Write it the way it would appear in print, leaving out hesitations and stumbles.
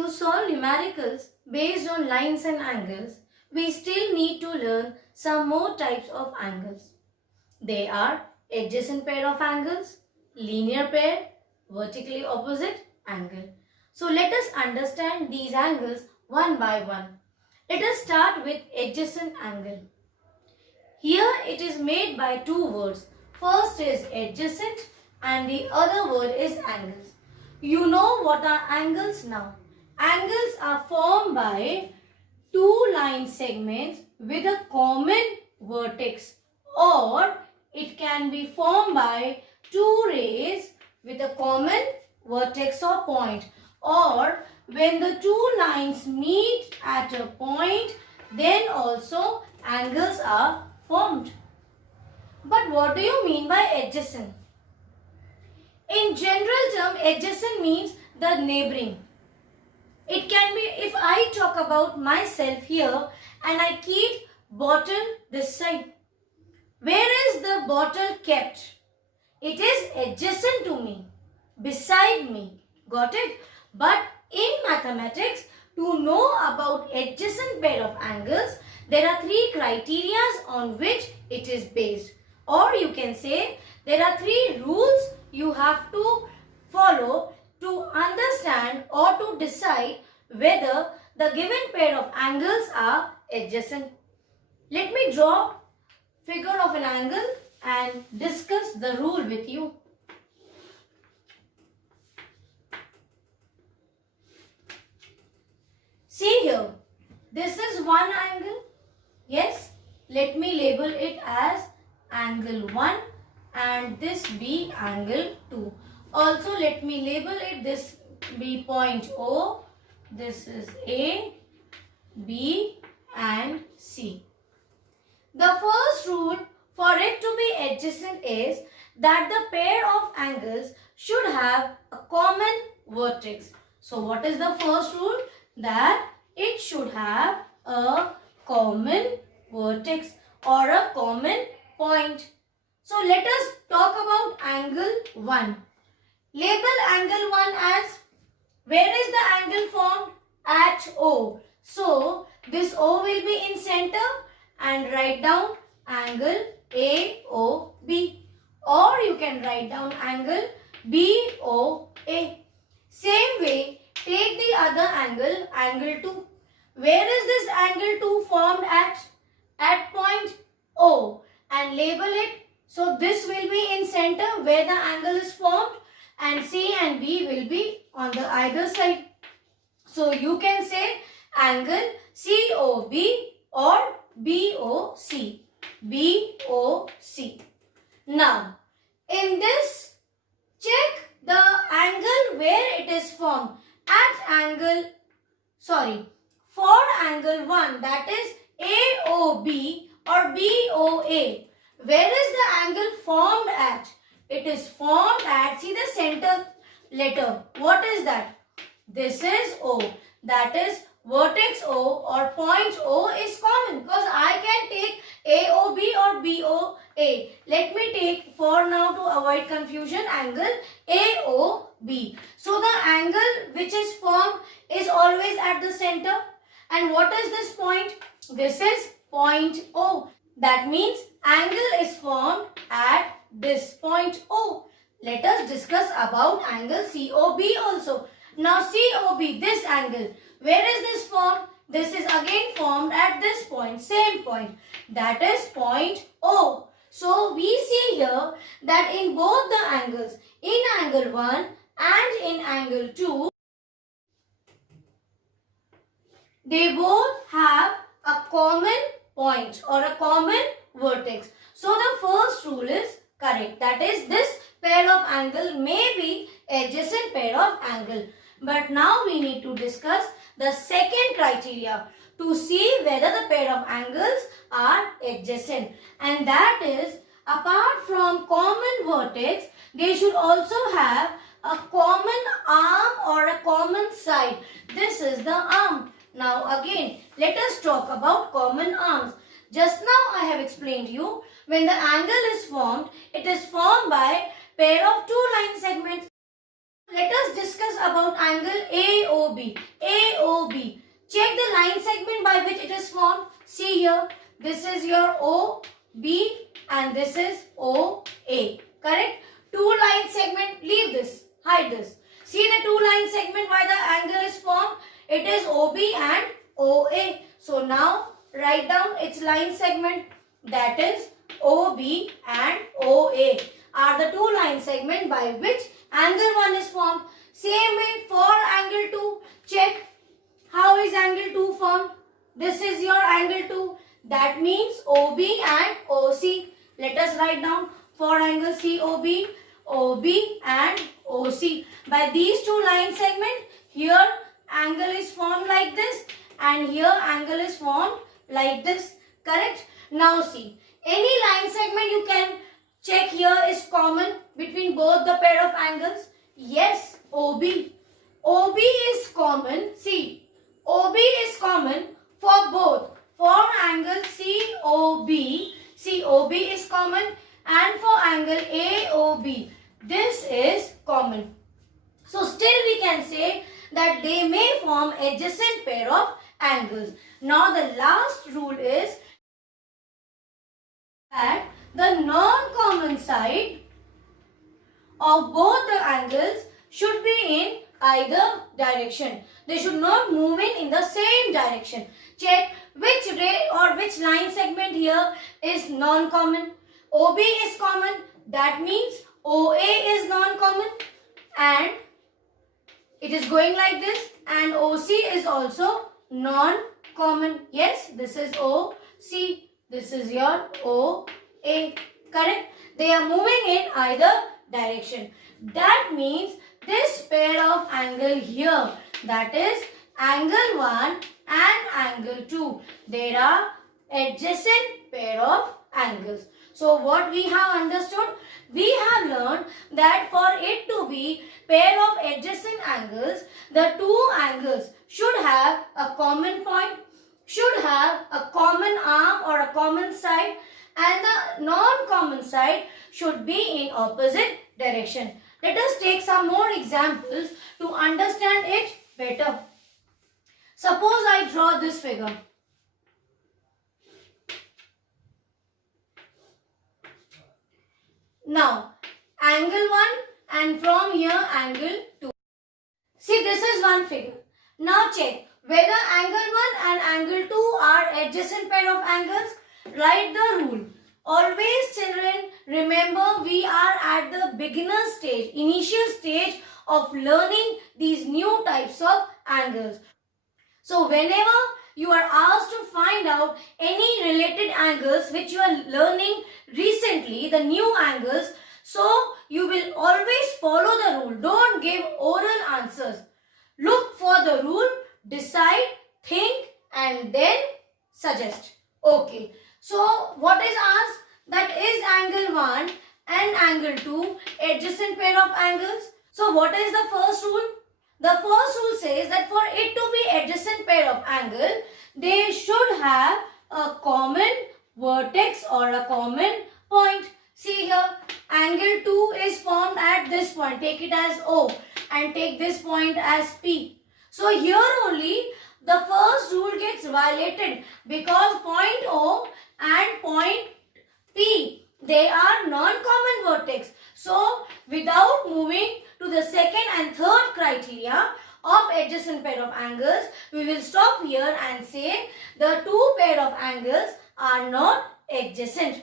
To solve numericals based on lines and angles, we still need to learn some more types of angles. They are adjacent pair of angles, linear pair, vertically opposite angle. So let us understand these angles one by one. Let us start with adjacent angle. Here it is made by two words. First is adjacent and the other word is angles. You know what are angles now. Angles are formed by two line segments with a common vertex, or it can be formed by two rays with a common vertex or point, or when the two lines meet at a point, then also angles are formed. But what do you mean by adjacent? In general term, adjacent means the neighboring. It can be, if I talk about myself here and I keep bottle this side. Where is the bottle kept? It is adjacent to me, beside me. Got it? But in mathematics, to know about adjacent pair of angles, there are three criteria on which it is based. Or you can say there are three rules you have to follow to understand or to decide whether the given pair of angles are adjacent. Let me draw figure of an angle and discuss the rule with you. See here, this is one angle. Yes, let me label it as angle 1 and this be angle 2. Also let me label it this be point O, this is A, B and C. The first rule for it to be adjacent is that the pair of angles should have a common vertex. So what is the first rule? That it should have a common vertex or a common point. So let us talk about angle 1. Label angle 1 as, where is the angle formed? At O. So this O will be in center and write down angle AOB. Or you can write down angle BOA. Same way, take the other angle, angle 2. Where is this angle 2 formed at? At point O. And label it. So this will be in center where the angle is formed and C and B will be on the either side. So you can say angle COB or BOC. BOC. Now, in this, check the angle where it is formed. For angle 1, that is AOB or BOA. Where is the angle formed at? It is formed at, see the center letter. What is that? This is O. That is vertex O or point O is common because I can take AOB or BOA. Let me take, for now to avoid confusion, angle AOB. So the angle which is formed is always at the center. And what is this point? This is point O. That means angle is formed at this point O. Let us discuss about angle COB also. Now COB, this angle, where is this formed? This is again formed at this point, same point. That is point O. So we see here that in both the angles, in angle 1 and in angle 2, they both have a common point or a common vertex. So the first rule is correct. That is, this pair of angle may be adjacent pair of angle. But now we need to discuss the second criteria to see whether the pair of angles are adjacent. And that is, apart from common vertex, they should also have a common arm or a common side. This is the arm. Now again, let us talk about common arms. Just now I have explained you, when the angle is formed, it is formed by pair of two line segments. Let us discuss about angle AOB. OB. Check the line segment by which it is formed. See here, this is your OB and this is OA. Correct? Two line segment, leave this, hide this. See the two line segment why the angle is formed? It is OB and OA. So now write down its line segment, that is OB and OA are the two line segment by which angle 1 is formed. Same way for angle 2. Check how is angle 2 formed. This is your angle 2. That means OB and OC. Let us write down for angle COB, OB and OC. By these two line segment, here angle is formed like this and here angle is formed like this. Correct? Now see, any line segment you can check here is common between both the pair of angles. Yes, OB. OB is common. See, OB is common for both. For angle COB, COB is common, and for angle AOB, this is common. So still we can say that they may form adjacent pair of angles. Now the last rule is that the non-common side of both the angles should be in either direction. They should not move in the same direction. Check which ray or which line segment here is non-common. OB is common. That means OA is non-common and it is going like this, and OC is also non-common. Yes, this is OC. This is your OA. Correct? They are moving in either direction. That means this pair of angle here, that is angle 1 and angle 2, they are adjacent pair of angles. So what we have understood? We have learned that for it to be pair of adjacent angles, the two angles should have a common point, should have a common arm or a common side, and the non-common side should be in opposite direction. Let us take some more examples to understand it better. Suppose I draw this figure. Now, angle 1 and from here angle 2. See, this is one figure. Now check whether angle 1 and angle 2 are adjacent pair of angles. Write the rule. Always children, remember we are at the beginner stage, initial stage of learning these new types of angles. So whenever you are asked to find out any related angles which you are learning recently, the new angles, so you will always follow the rule. Don't give oral answers. Look for the rule, decide, think and then suggest. Okay. So what is asked? That is angle 1 and angle 2 adjacent pair of angles. So what is the first rule? The first rule says that for it to be adjacent pair of angle, they should have a common vertex or a common point. See here, angle 2 is formed at this point. Take it as O and take this point as P. So here only the first rule gets violated because point O and point P, they are non-common vertex. So without moving to the second and third criteria of adjacent pair of angles, we will stop here and say the two pair of angles are not adjacent.